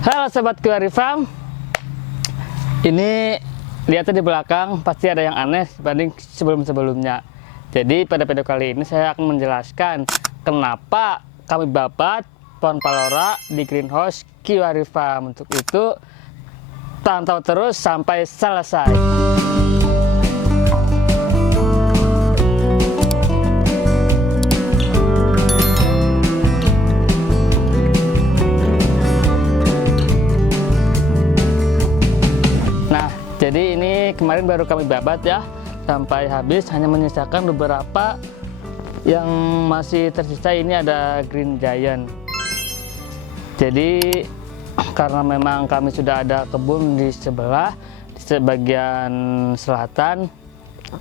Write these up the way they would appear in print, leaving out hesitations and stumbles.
Halo Sobat Kiwari Farm. Ini lihatnya di belakang pasti ada yang aneh dibanding sebelum-sebelumnya. Jadi pada video kali ini saya akan menjelaskan kenapa kami babat pohon palora di greenhouse Kiwari Farm. Untuk itu pantau terus sampai selesai. Jadi ini kemarin baru kami babat ya, sampai habis, hanya menyisakan beberapa yang masih tersisa. Ini ada Green Giant. Jadi karena memang kami sudah ada kebun di sebelah, di sebagian selatan,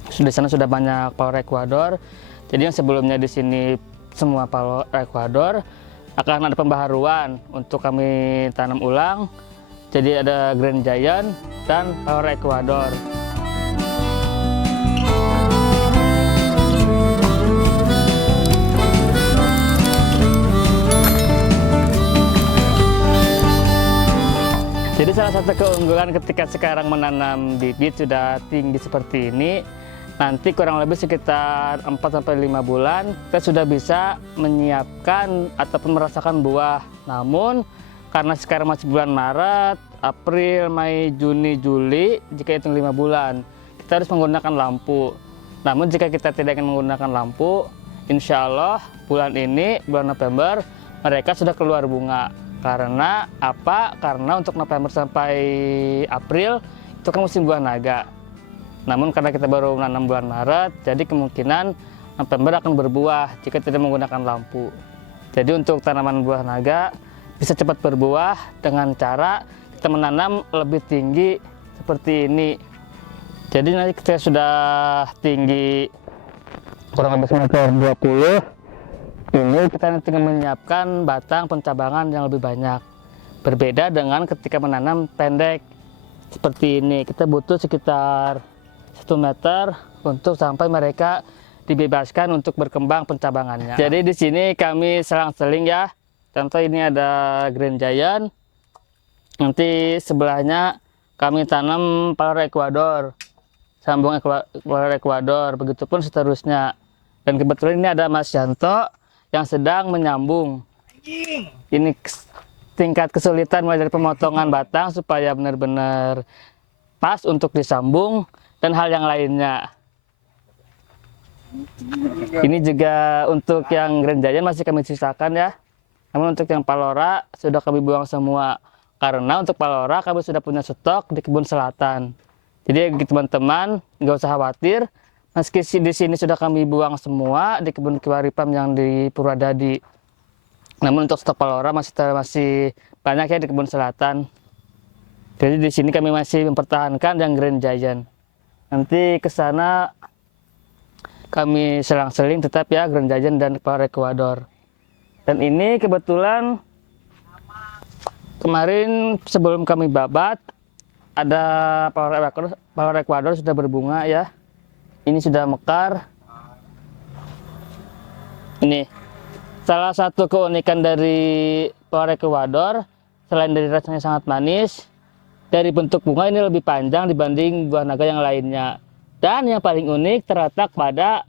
di sana sudah banyak Palora Ecuador. Jadi yang sebelumnya di sini semua Palora Ecuador, akan ada pembaharuan untuk kami tanam ulang. Jadi ada Green Giant dan Palora Ecuador. Jadi salah satu keunggulan ketika sekarang menanam bibit sudah tinggi seperti ini, nanti kurang lebih sekitar 4-5 bulan kita sudah bisa menyiapkan ataupun merasakan buah. Namun karena sekarang masih bulan Maret, April, Mei, Juni, Juli, jika hitung 5 bulan, kita harus menggunakan lampu. Namun jika kita tidak ingin menggunakan lampu, insya Allah bulan ini, bulan November, mereka sudah keluar bunga. Karena apa? Karena untuk November sampai April, itu kan musim buah naga. Namun karena kita baru menanam bulan Maret, jadi kemungkinan November akan berbuah jika tidak menggunakan lampu. Jadi untuk tanaman buah naga, bisa cepat berbuah dengan cara kita menanam lebih tinggi seperti ini. Jadi nanti kita sudah tinggi kurang lebih sekitar 20, ini kita nanti menyiapkan batang pencabangan yang lebih banyak. Berbeda dengan ketika menanam pendek seperti ini, kita butuh sekitar 1 meter untuk sampai mereka dibebaskan untuk berkembang pencabangannya. Jadi di sini kami selang-seling ya. Contoh ini ada Green Giant, nanti sebelahnya kami tanam Palora Ecuador, sambung Palora Ecuador, begitupun seterusnya. Dan kebetulan ini ada Mas Yanto yang sedang menyambung. Ini tingkat kesulitan mulai dari pemotongan batang supaya benar-benar pas untuk disambung dan hal yang lainnya. Ini juga untuk yang Green Giant masih kami sisakan ya. Namun untuk yang Palora sudah kami buang semua, karena untuk Palora kami sudah punya stok di kebun selatan. Jadi teman-teman nggak usah khawatir, meski di sini sudah kami buang semua di kebun Kiwari Farm yang di Purwadadi. Namun untuk stok Palora masih banyak ya di kebun selatan. Jadi di sini kami masih mempertahankan yang Green Giant. Nanti ke sana kami selang-seling tetap ya Green Giant dan Palora Ecuador. Dan ini kebetulan kemarin sebelum kami babat ada Palora Ecuador sudah berbunga ya. Ini sudah mekar. Ini salah satu keunikan dari Palora Ecuador, selain dari rasanya sangat manis, dari bentuk bunga ini lebih panjang dibanding buah naga yang lainnya. Dan yang paling unik terletak pada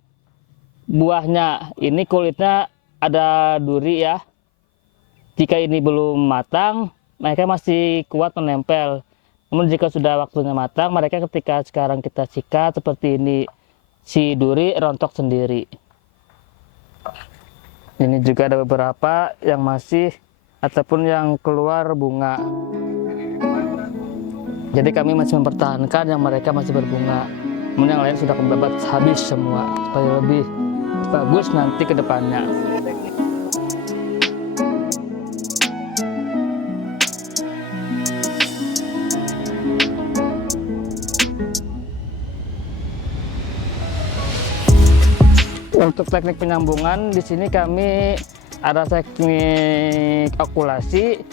buahnya. Ini kulitnya ada duri ya. Jika ini belum matang, mereka masih kuat menempel. Namun jika sudah waktunya matang, mereka ketika sekarang kita sikat seperti ini, si duri rontok sendiri. Ini juga ada beberapa yang masih ataupun yang keluar bunga. Jadi kami masih mempertahankan yang mereka masih berbunga. Namun yang lain sudah kebabat habis semua, supaya lebih bagus nanti ke depannya. Untuk teknik penyambungan di sini kami ada teknik okulasi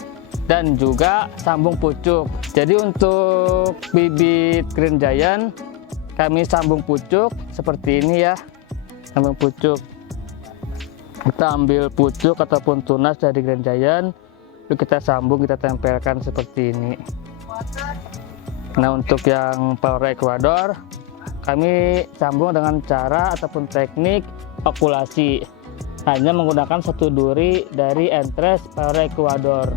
dan juga sambung pucuk. Jadi untuk bibit Green Giant kami sambung pucuk seperti ini ya. Sambung pucuk. Kita ambil pucuk ataupun tunas dari Green Giant, Lalu kita sambung, kita tempelkan seperti ini. Nah, untuk yang pelore Ekuador, kami sambung dengan cara ataupun teknik okulasi, hanya menggunakan satu duri dari entres pelore Ekuador.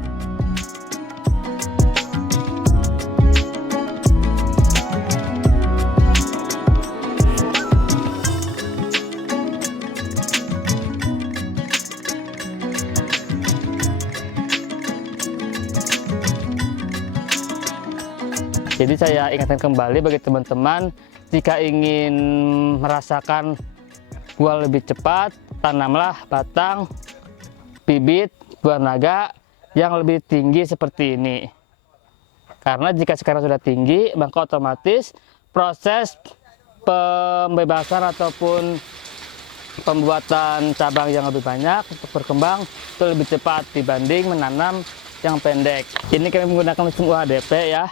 Jadi saya ingatkan kembali bagi teman-teman, jika ingin merasakan buah lebih cepat, tanamlah batang bibit buah naga yang lebih tinggi seperti ini. Karena jika sekarang sudah tinggi, maka otomatis proses pembebasan ataupun pembuatan cabang yang lebih banyak untuk berkembang itu lebih cepat dibanding menanam yang pendek. Ini kami menggunakan mesin UHDP ya.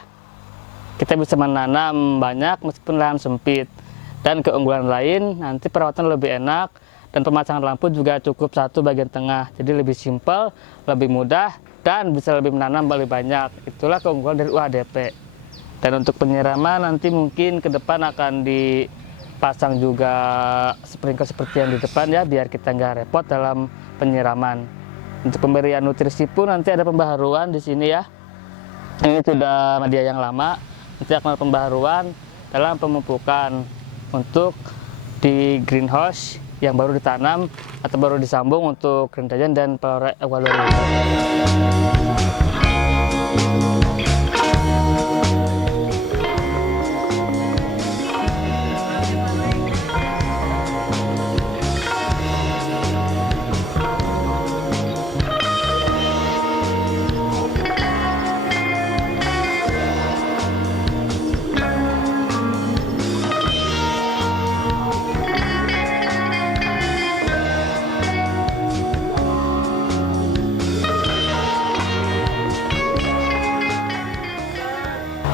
Kita bisa menanam banyak meskipun lahan sempit. Dan keunggulan lain, nanti perawatan lebih enak dan pemasangan lampu juga cukup satu bagian tengah. Jadi lebih simpel, lebih mudah, dan bisa lebih menanam lebih banyak. Itulah keunggulan dari UHDP. Dan untuk penyiraman nanti mungkin ke depan akan dipasang juga sprinkler seperti yang di depan ya, biar kita nggak repot dalam penyiraman. Untuk pemberian nutrisi pun nanti ada pembaharuan di sini ya. Ini sudah media yang lama. Nanti akan ada pembaharuan dalam pemupukan untuk di greenhouse yang baru ditanam atau baru disambung untuk Grand Giant dan pelore Ekuador.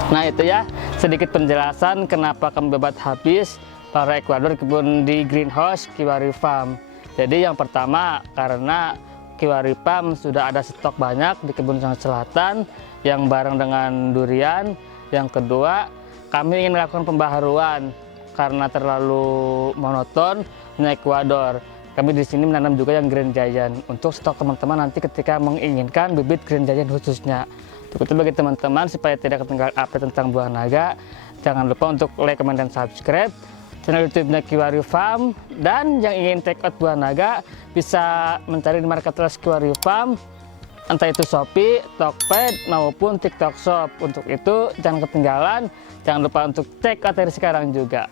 Nah itu ya sedikit penjelasan kenapa kami bebat habis pelore Ekuador kebun di greenhouse Kiwari Farm. Jadi yang pertama karena Kiwari Farm sudah ada stok banyak di kebun selatan yang bareng dengan durian. Yang kedua kami ingin melakukan pembaharuan karena terlalu monoton hanya Ekuador. Kami di sini menanam juga yang Grand Giant untuk stok teman-teman nanti ketika menginginkan bibit Grand Giant khususnya. Itu bagi teman-teman supaya tidak ketinggalan update tentang buah naga. Jangan lupa untuk like, comment, dan subscribe channel YouTube-nya Kiwari Farm. Dan yang ingin take out buah naga bisa mencari di marketplace Kiwari Farm, entah itu Shopee, Tokped maupun TikTok Shop. Untuk itu jangan ketinggalan, jangan lupa untuk take out dari sekarang juga.